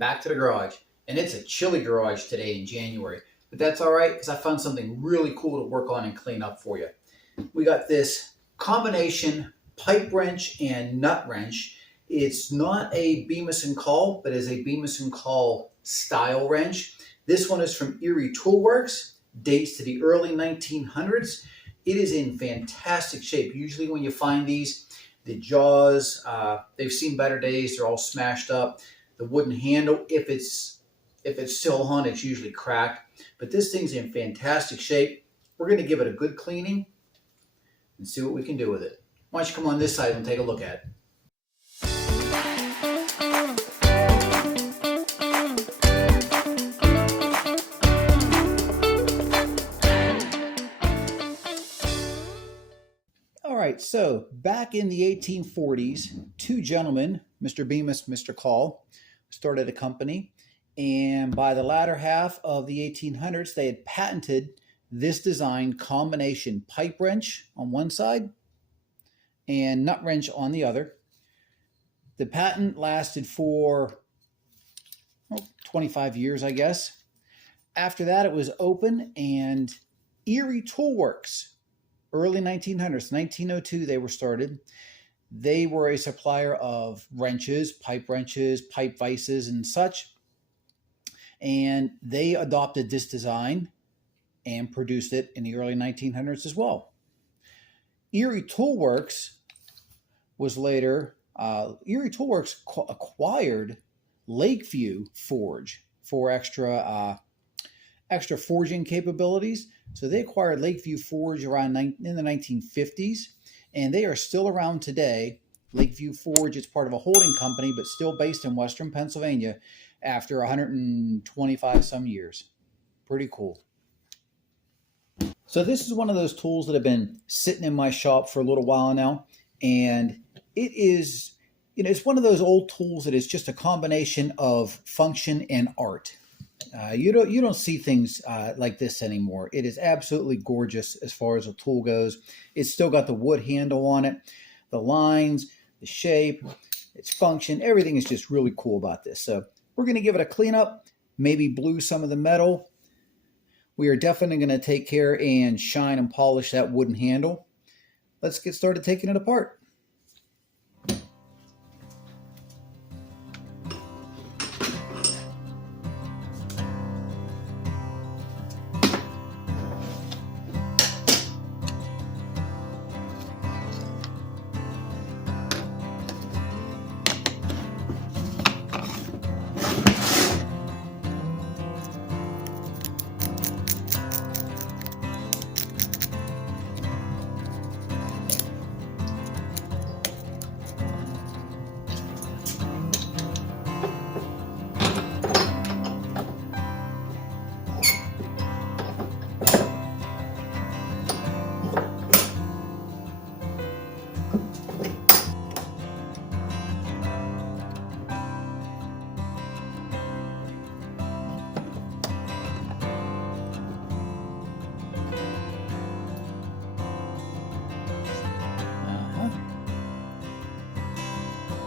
back to the garage. And it's a chilly garage today in January. But that's all right because I found something really cool to work on and clean up for you. We got this combination pipe wrench and nut wrench. It's not a Bemis & Call, but is a Bemis & Call style wrench. This one is from Erie Toolworks, dates to the early 1900s. It is in fantastic shape. Usually when you find these, the jaws, they've seen better days. They're all smashed up. The wooden handle, if it's still on, it's usually cracked. But this thing's in fantastic shape. We're going to give it a good cleaning and see what we can do with it. Why don't you come on this side and take a look at it. All right, so back in the 1840s, two gentlemen, Mr. Bemis, Mr. Call, started a company. And by the latter half of the 1800s, they had patented this design combination pipe wrench on one side and nut wrench on the other. The patent lasted for 25 years, I guess. After that, it was open, and Erie Toolworks, early 1900s, 1902, they were started. They were a supplier of wrenches, pipe vices, and such. And they adopted this design and produced it in the early 1900s as well. Erie Toolworks was later, Erie Toolworks acquired Lakeview Forge for extra forging capabilities. So they acquired Lakeview Forge around in the 1950s, and they are still around today. Lakeview Forge is part of a holding company, but still based in Western Pennsylvania after 125 some years. Pretty cool. So this is one of those tools that have been sitting in my shop for a little while now, and it is, it's one of those old tools that is just a combination of function and art. You don't see things like this anymore. It is absolutely gorgeous as far as a tool goes. It's still got the wood handle on it, the lines, the shape, its function. Everything is just really cool about this. So we're going to give it a cleanup, maybe blue some of the metal. We are definitely going to take care and shine and polish that wooden handle. Let's get started taking it apart.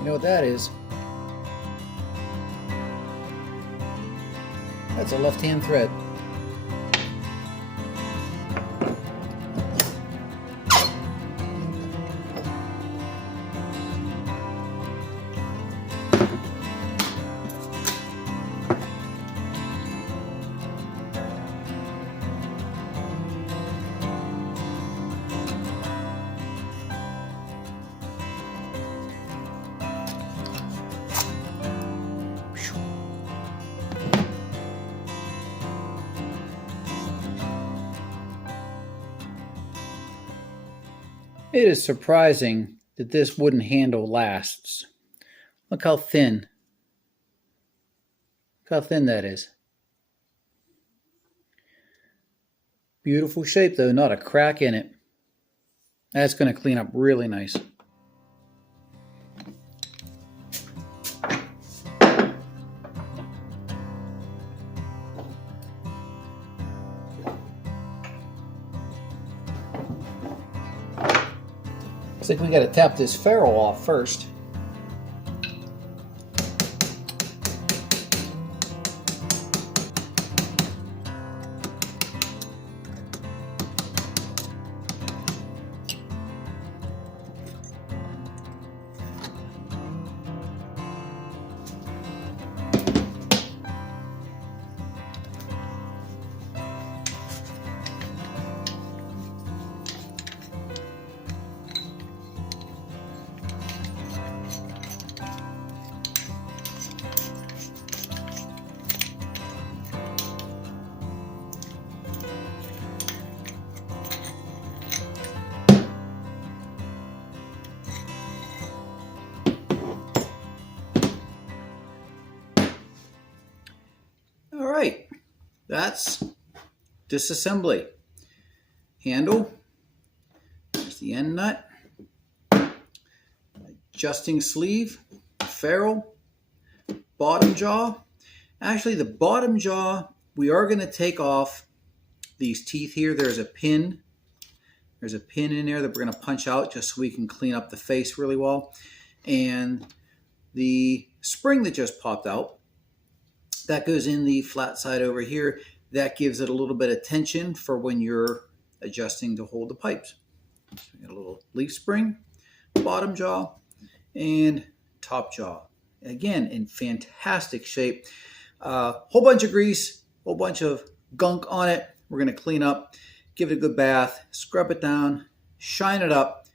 You know what that is? That's a left-hand thread. It is surprising that this wooden handle lasts. Look how thin. Look how thin that is. Beautiful shape though, not a crack in it. That's going to clean up really nice. Looks like we got to tap this ferrule off first. right, that's disassembly. Handle, there's the end nut, adjusting sleeve, ferrule, bottom jaw. Actually, the bottom jaw, we are going to take off these teeth here. There's a pin. There's a pin in there that we're going to punch out just so we can clean up the face really well. And the spring that just popped out, that goes in the flat side over here. That gives it a little bit of tension for when you're adjusting to hold the pipes. So we got a little leaf spring, bottom jaw, and top jaw. Again, in fantastic shape. Whole bunch of grease, whole bunch of gunk on it. We're going to clean up, give it a good bath, scrub it down, shine it up,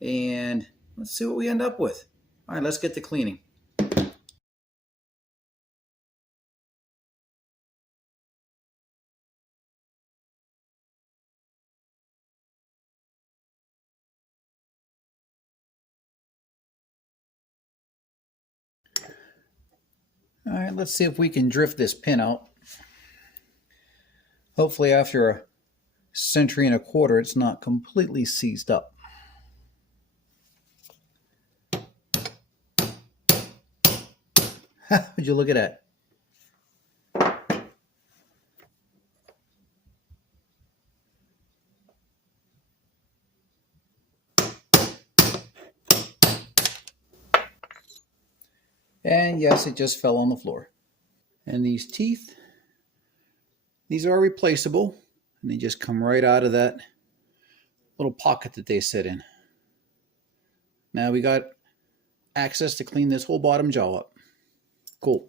and let's see what we end up with. All right, let's get to cleaning. All right, let's see if we can drift this pin out. Hopefully after a century and a quarter, it's not completely seized up. Would you look at that? And yes, it just fell on the floor. And these teeth, these are replaceable, and they just come right out of that little pocket that they sit in. Now we got access to clean this whole bottom jaw up. Cool.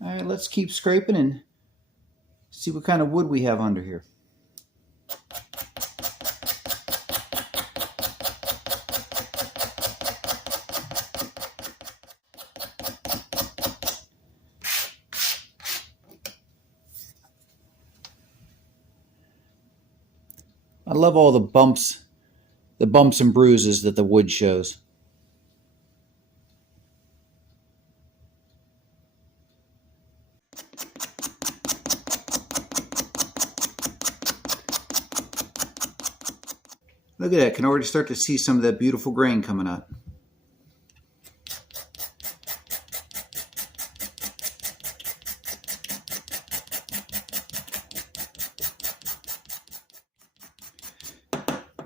All right, let's keep scraping and see what kind of wood we have under here. I love all the bumps and bruises that the wood shows. Look at that, can already start to see some of that beautiful grain coming out.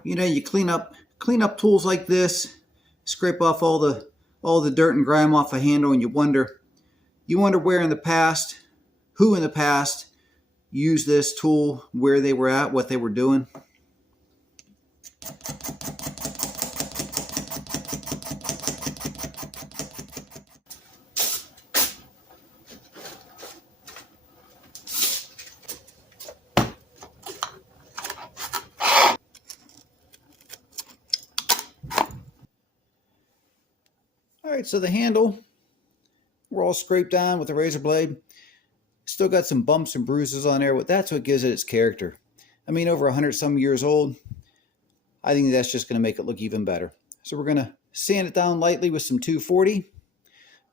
You know, you clean up tools like this, scrape off all the dirt and grime off a handle, and you wonder where in the past, who in the past used this tool, where they were at, what they were doing. All right, so the handle, we're all scraped down with a razor blade. Still got some bumps and bruises on there, but that's what gives it its character. I mean, over 100 some years old, I think that's just going to make it look even better. So we're going to sand it down lightly with some 240,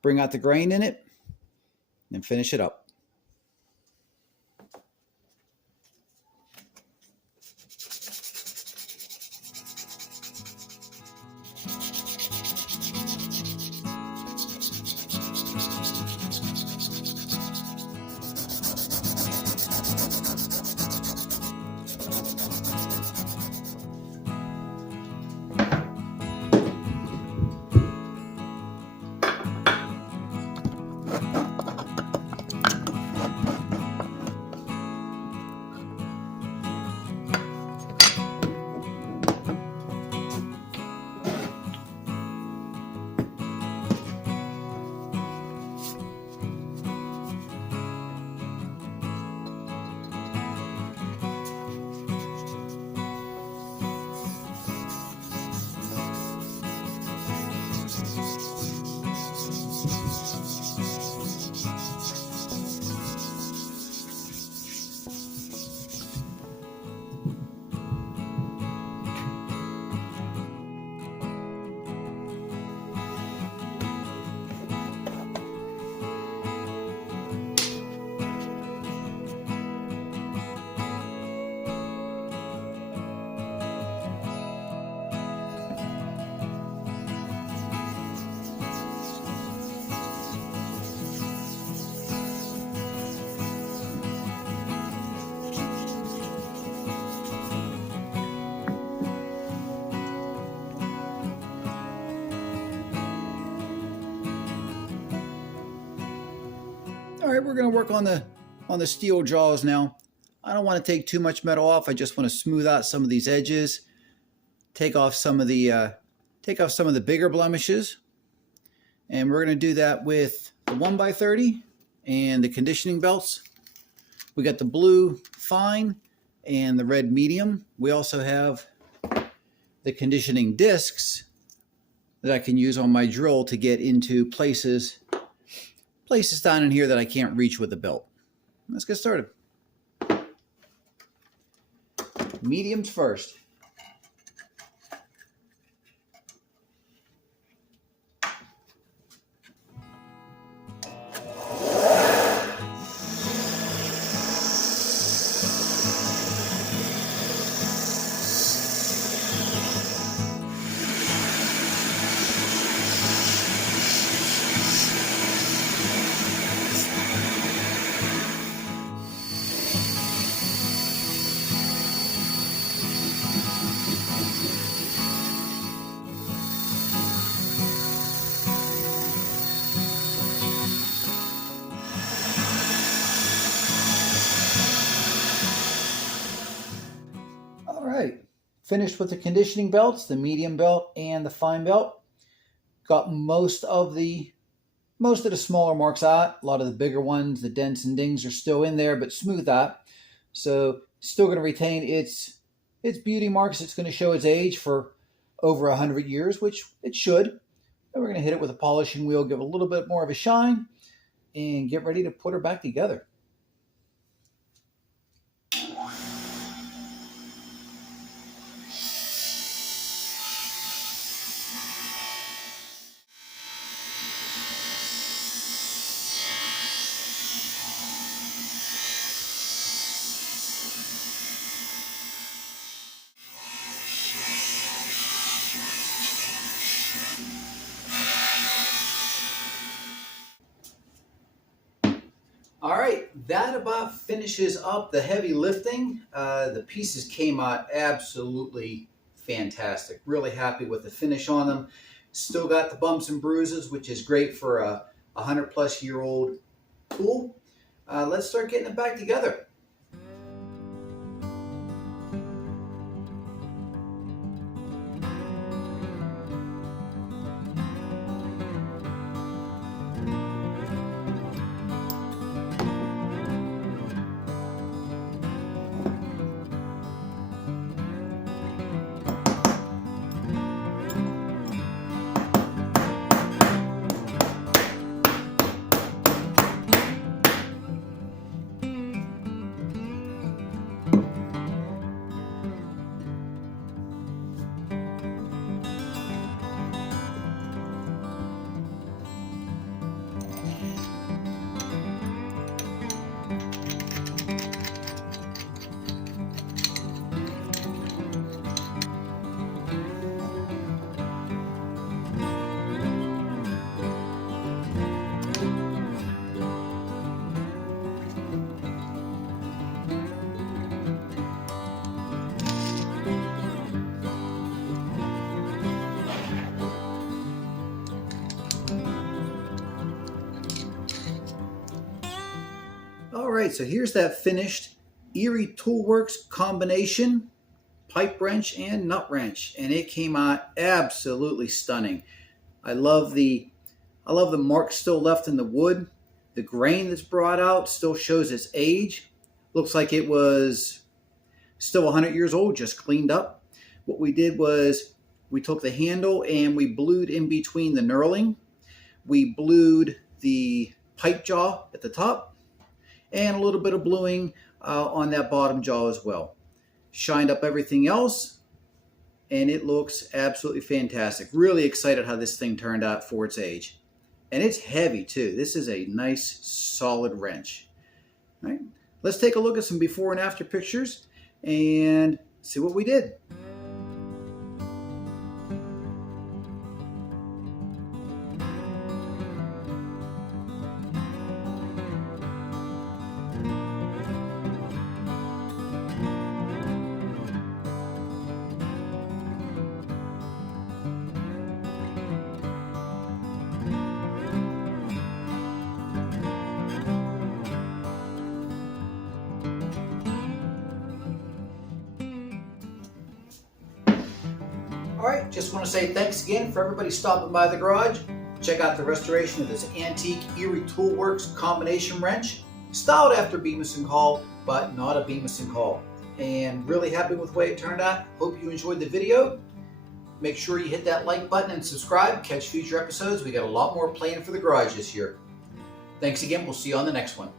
bring out the grain in it, and finish it up. we're going to work on the steel jaws now. I don't want to take too much metal off. I just want to smooth out some of these edges, take off some of the bigger blemishes. And we're going to do that with the 1x30 and the conditioning belts. We got the blue fine and the red medium. We also have the conditioning discs that I can use on my drill to get into places down in here that I can't reach with the belt. Let's get started. Mediums first. All right, finished with the conditioning belts, the medium belt and the fine belt. Got most of the smaller marks out. A lot of the bigger ones, the dents and dings are still in there, but smooth out. So still going to retain its beauty marks. It's going to show its age for over 100 years, which it should. Then we're going to hit it with a polishing wheel, give it a little bit more of a shine, and get ready to put her back together. All right, that about finishes up the heavy lifting. The pieces came out absolutely fantastic. Really happy with the finish on them. Still got the bumps and bruises, which is great for a 100-plus-year-old tool. Let's start getting it back together. All right, so here's that finished Erie Toolworks combination pipe wrench and nut wrench, and it came out absolutely stunning. I love the marks still left in the wood. The grain that's brought out still shows its age. Looks like it was still 100 years old, just cleaned up. What we did was we took the handle and we blued in between the knurling. We blued the pipe jaw at the top and a little bit of bluing on that bottom jaw as well. Shined up everything else, and it looks absolutely fantastic. Really excited how this thing turned out for its age. And it's heavy too. This is a nice solid wrench. All right, let's take a look at some before and after pictures and see what we did. Just want to say thanks again for everybody stopping by the garage. Check out the restoration of this antique Erie Toolworks combination wrench, styled after Bemis & Hall, but not a Bemis & Hall. And really happy with the way it turned out. Hope you enjoyed the video. Make sure you hit that like button and subscribe. Catch future episodes. We got a lot more planned for the garage this year. Thanks again. We'll see you on the next one.